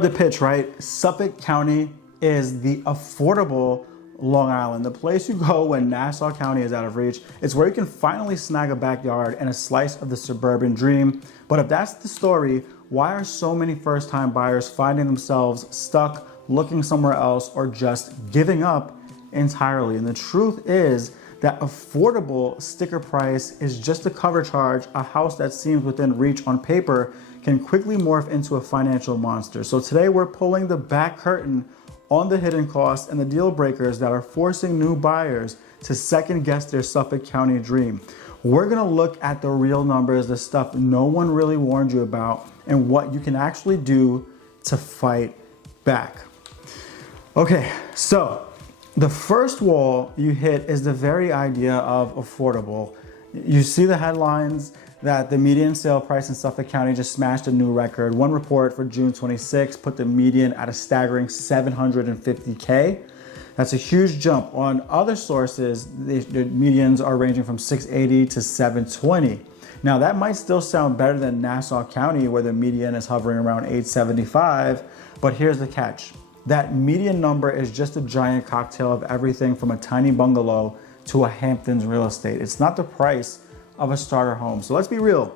heard the pitch, right? Suffolk County is the affordable Long Island, the place you go when Nassau County is out of reach. It's where you can finally snag a backyard and a slice of the suburban dream. But if that's the story, why are so many first-time buyers finding themselves stuck, looking somewhere else, or just giving up entirely? And the truth is that affordable sticker price is just a cover charge. A house that seems within reach on paper can quickly morph into a financial monster. So today we're pulling the back curtain on the hidden costs and the deal breakers that are forcing new buyers to second guess their Suffolk County dream. We're gonna look at the real numbers, the stuff no one really warned you about, and what you can actually do to fight back. Okay, so the first wall you hit is the very idea of affordable. You see the headlines that the median sale price in Suffolk County just smashed a new record. One report for June 26 put the median at a staggering $750K. That's a huge jump. On other sources, the medians are ranging from $680 to $720. Now that might still sound better than Nassau County, where the median is hovering around $875, but here's the catch. That median number is just a giant cocktail of everything from a tiny bungalow to a Hamptons real estate. It's not the price of a starter home. So let's be real.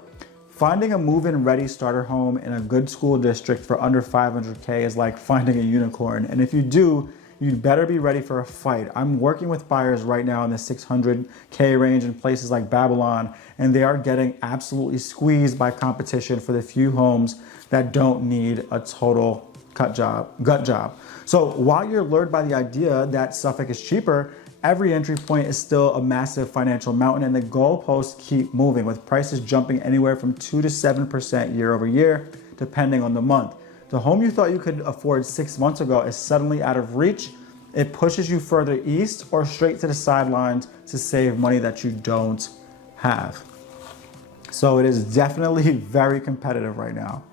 Finding a move-in ready starter home in a good school district for under $500K is like finding a unicorn. And if you do, you'd better be ready for a fight. I'm working with buyers right now in the $600K range in places like Babylon, and they are getting absolutely squeezed by competition for the few homes that don't need a total gut job. So while you're lured by the idea that Suffolk is cheaper, every entry point is still a massive financial mountain, and the goalposts keep moving, with prices jumping anywhere from 2 to 7% year over year, depending on the month. The home you thought you could afford 6 months ago is suddenly out of reach. It pushes you further east or straight to the sidelines to save money that you don't have. So it is definitely very competitive right now.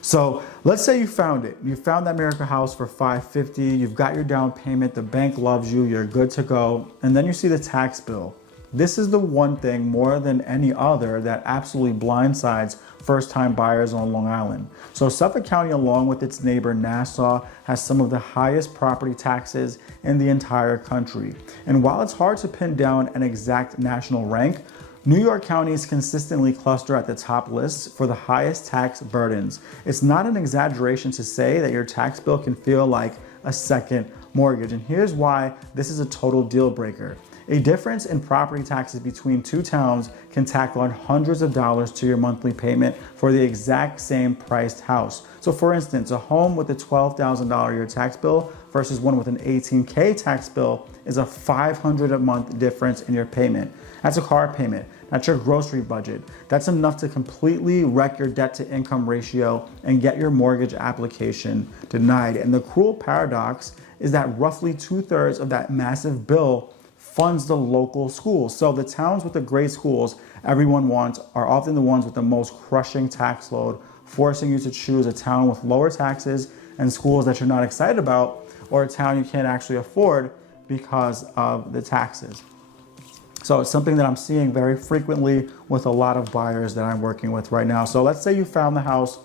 So let's say you found it. You found that miracle house for $550. You've got your down payment. The bank loves you. You're good to go. And then you see the tax bill. This is the one thing more than any other that absolutely blindsides first-time buyers on Long Island. So Suffolk County, along with its neighbor Nassau, has some of the highest property taxes in the entire country. And while it's hard to pin down an exact national rank, New York counties consistently cluster at the top lists for the highest tax burdens. It's not an exaggeration to say that your tax bill can feel like a second mortgage. And here's why this is a total deal breaker. A difference in property taxes between two towns can tack on hundreds of dollars to your monthly payment for the exact same priced house. So for instance, a home with a $12,000 a year tax bill versus one with an $18K tax bill is a $500 a month difference in your payment. That's a car payment. That's your grocery budget. That's enough to completely wreck your debt to income ratio and get your mortgage application denied. And the cruel paradox is that roughly 2/3 of that massive bill funds the local schools. So the towns with the great schools everyone wants are often the ones with the most crushing tax load, forcing you to choose a town with lower taxes and schools that you're not excited about, or a town you can't actually afford because of the taxes. So it's something that I'm seeing very frequently with a lot of buyers that I'm working with right now. So let's say you found the house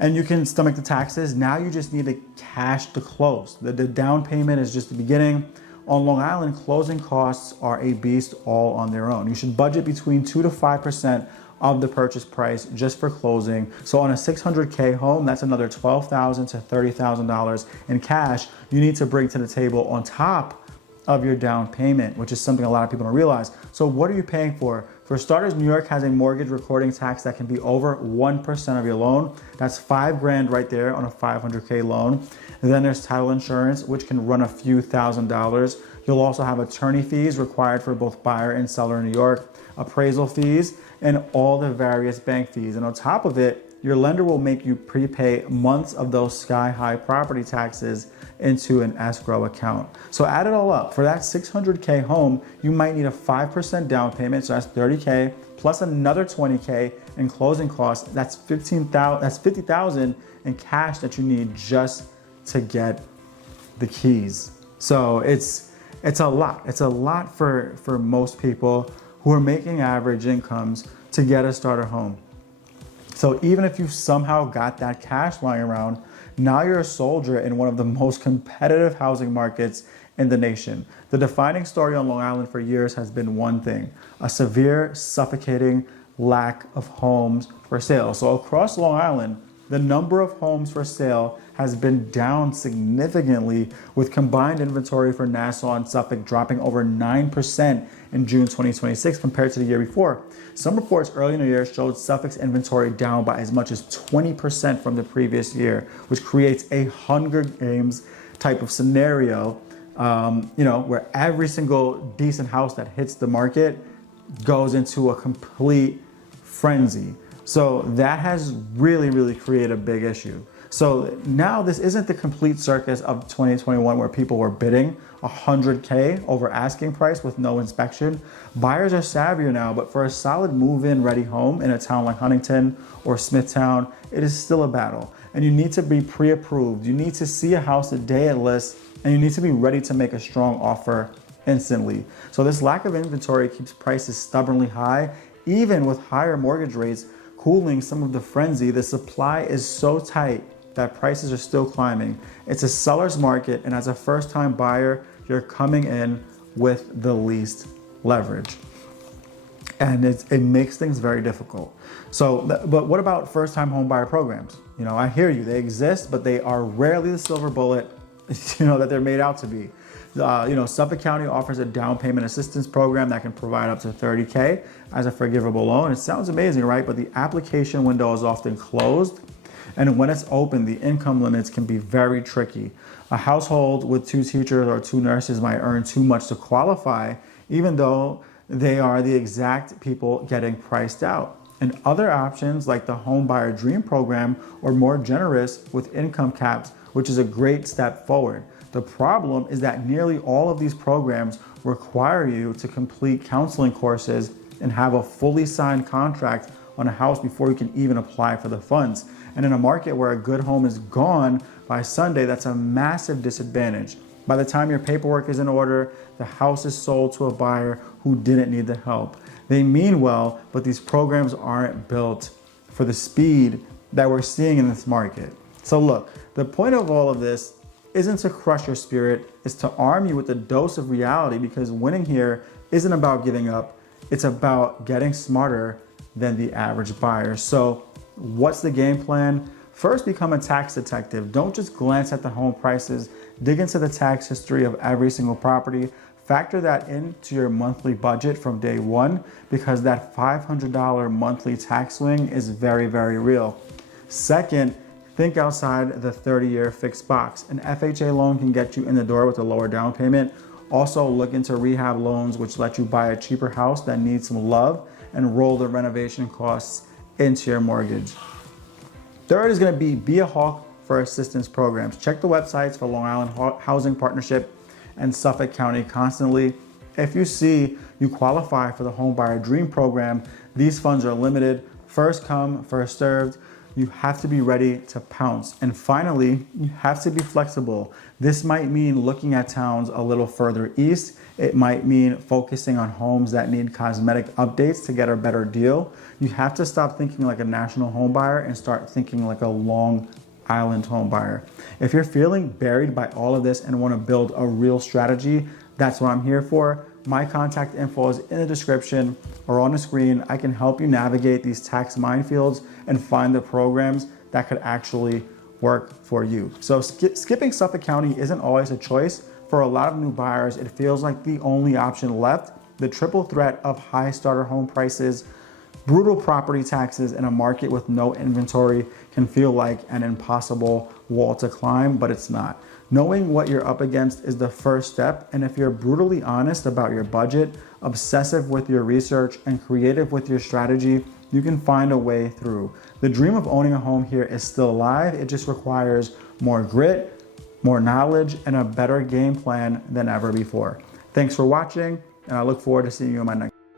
and you can stomach the taxes. Now you just need the cash to close. The down payment is just the beginning. On Long Island, closing costs are a beast all on their own. You should budget between 2 to 5% of the purchase price just for closing. So on a $600K home, that's another $12,000 to $30,000 in cash you need to bring to the table on top of your down payment, which is something a lot of people don't realize. So what are you paying for? For starters, New York has a mortgage recording tax that can be over 1% of your loan. That's $5 grand right there on a $500K loan. And then there's title insurance, which can run a few $1,000s. You'll also have attorney fees required for both buyer and seller in New York, appraisal fees, and all the various bank fees. And on top of it, your lender will make you prepay months of those sky-high property taxes into an escrow account. So add it all up. For that $600K home, you might need a 5% down payment, so that's $30K, plus another $20K in closing costs. That's $50,000 in cash that you need just to get the keys. So it's a lot. It's a lot for most people who are making average incomes to get a starter home. So even if you somehow got that cash lying around, Now you're a soldier in one of the most competitive housing markets in the nation. The defining story on Long Island for years has been one thing: a severe, suffocating lack of homes for sale. So across Long Island, the number of homes for sale has been down significantly, with combined inventory for Nassau and Suffolk dropping over 9% in June 2026 compared to the year before. Some reports early in the year showed Suffolk's inventory down by as much as 20% from the previous year, which creates a Hunger Games type of scenario, where every single decent house that hits the market goes into a complete frenzy. So that has really created a big issue. So now this isn't the complete circus of 2021 where people were bidding $100K over asking price with no inspection. Buyers are savvier now, but for a solid move-in ready home in a town like Huntington or Smithtown, it is still a battle. And you need to be pre-approved. You need to see a house the day it lists, and you need to be ready to make a strong offer instantly. So this lack of inventory keeps prices stubbornly high, even with higher mortgage rates cooling some of the frenzy. The supply is so tight that prices are still climbing. It's a seller's market, and as a first-time buyer, you're coming in with the least leverage. And it makes things very difficult. So, but what about first-time home buyer programs? I hear you, they exist, but they are rarely the silver bullet, that they're made out to be. Suffolk County offers a down payment assistance program that can provide up to $30K as a forgivable loan. It sounds amazing, right? But the application window is often closed, and when it's open, the income limits can be very tricky. A household with 2 teachers or 2 nurses might earn too much to qualify, even though they are the exact people getting priced out. And other options like the Homebuyer Dream Program are more generous with income caps, which is a great step forward. The problem is that nearly all of these programs require you to complete counseling courses and have a fully signed contract on a house before you can even apply for the funds. And in a market where a good home is gone by Sunday, that's a massive disadvantage. By the time your paperwork is in order, the house is sold to a buyer who didn't need the help. They mean well, but these programs aren't built for the speed that we're seeing in this market. So look, the point of all of this isn't to crush your spirit, it's to arm you with a dose of reality, because winning here isn't about giving up, it's about getting smarter than the average buyer. So what's the game plan? First, become a tax detective. Don't just glance at the home prices, dig into the tax history of every single property. Factor that into your monthly budget from day one, because that $500 monthly tax swing is very real. Second, think outside the 30-year fixed box. An FHA loan can get you in the door with a lower down payment. Also, look into rehab loans, which let you buy a cheaper house that needs some love and roll the renovation costs into your mortgage. Third is going to be a hawk for assistance programs. Check the websites for Long Island Housing Partnership and Suffolk County constantly. If you see you qualify for the Homebuyer Dream Program, these funds are limited, first come, first served. You have to be ready to pounce. And finally, you have to be flexible. This might mean looking at towns a little further east. It might mean focusing on homes that need cosmetic updates to get a better deal. You have to stop thinking like a national home buyer and start thinking like a Long Island home buyer. If you're feeling buried by all of this and want to build a real strategy, that's what I'm here for. My contact info is in the description or on the screen. I can help you navigate these tax minefields and find the programs that could actually work for you. So skipping Suffolk County isn't always a choice. For a lot of new buyers, it feels like the only option left. The triple threat of high starter home prices, brutal property taxes, and a market with no inventory can feel like an impossible wall to climb, but it's not. Knowing what you're up against is the first step, and if you're brutally honest about your budget, obsessive with your research, and creative with your strategy, you can find a way through. The dream of owning a home here is still alive. It just requires more grit, more knowledge, and a better game plan than ever before. Thanks for watching, and I look forward to seeing you in my next